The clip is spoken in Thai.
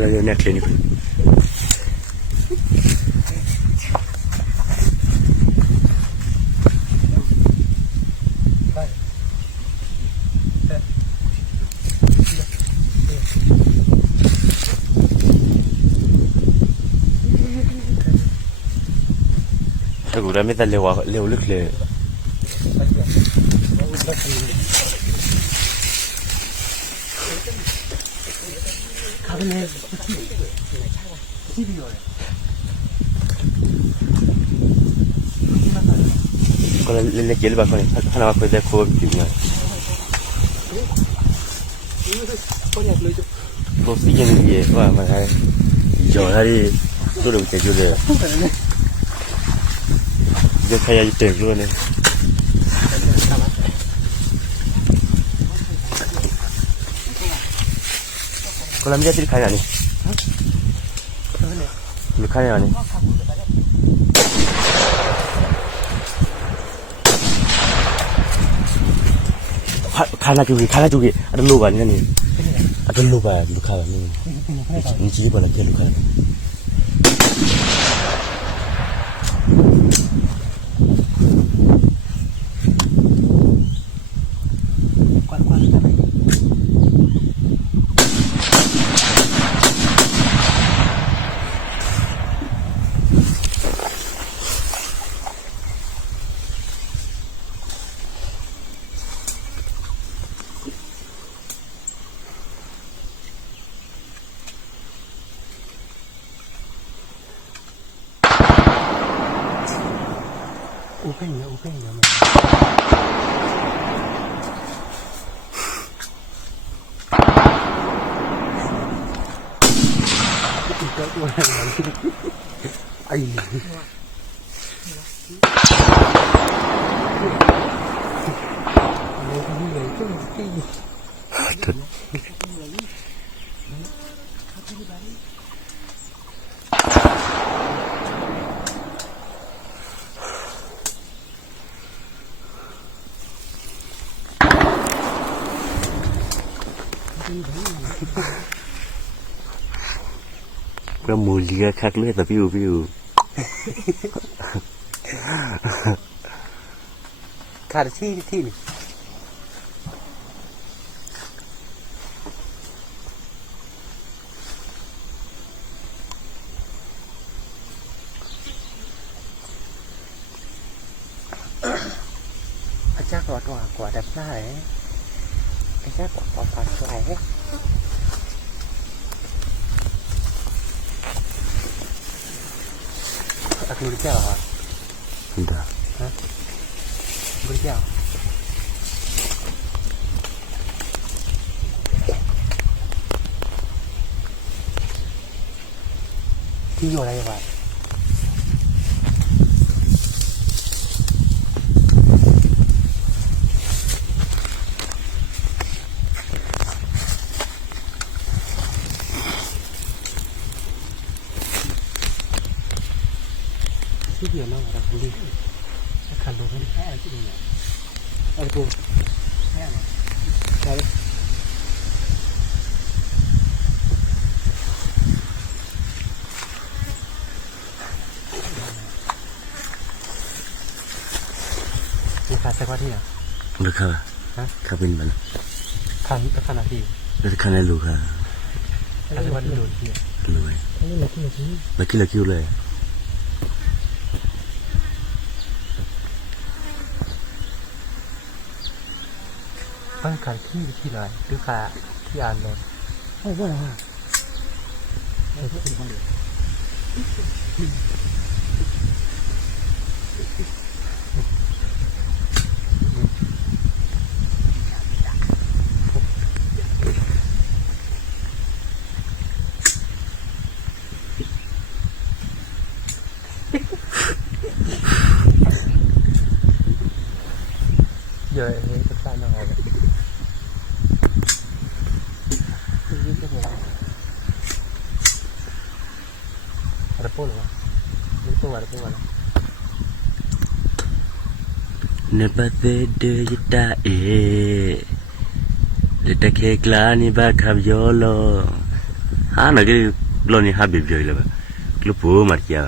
คนละเรื่องเนี่ยเคลียร์นี่ถ้ากูได้ไม่แต่เร็วลึกเลยก็เลยเล็กๆเยอะแบบนี้ถ้าเราไปได้โค้ดถึงไงโค้ดสิ่งนี้เยอะว่ามันให้จอให้ตัวเราจะอยู่เลยจะใครจะเตะด้วยเนี่ยก็แล้วไม่ได้ที่ใครอ่ะนี่หรือใครอ่ะนี่खाना चुकी ada lupa ni kan ni ada lupa luka ni ni ciri pada dia luka Open ya kita tuan aiก็มูลีก็คักเลยแต่พิวขาดที่นี่อาจารย์กว่าดับได้อาจารย์กว่าปัดไหลBerjauh apa? Tidak. Hah? Berjauh. Tidur lagi Pak. Dia nak ada beli, kalau beli ada tu ni, ada pun, ada. Luka seperti ni. Luka. Kabin mana? Kan nanti. Kan luka. Ada apa dulu dia? Luka. Laki ulai. Kanที่ไหนหรือขาที่อ่านเลยโอ้โหเยอะอันนี้จะสร้างยังไงAda pun lah, itu ada. Nebate de yita de take glani ba kab yolo ha na ke lo ni ha be bi le ba lo po ma kia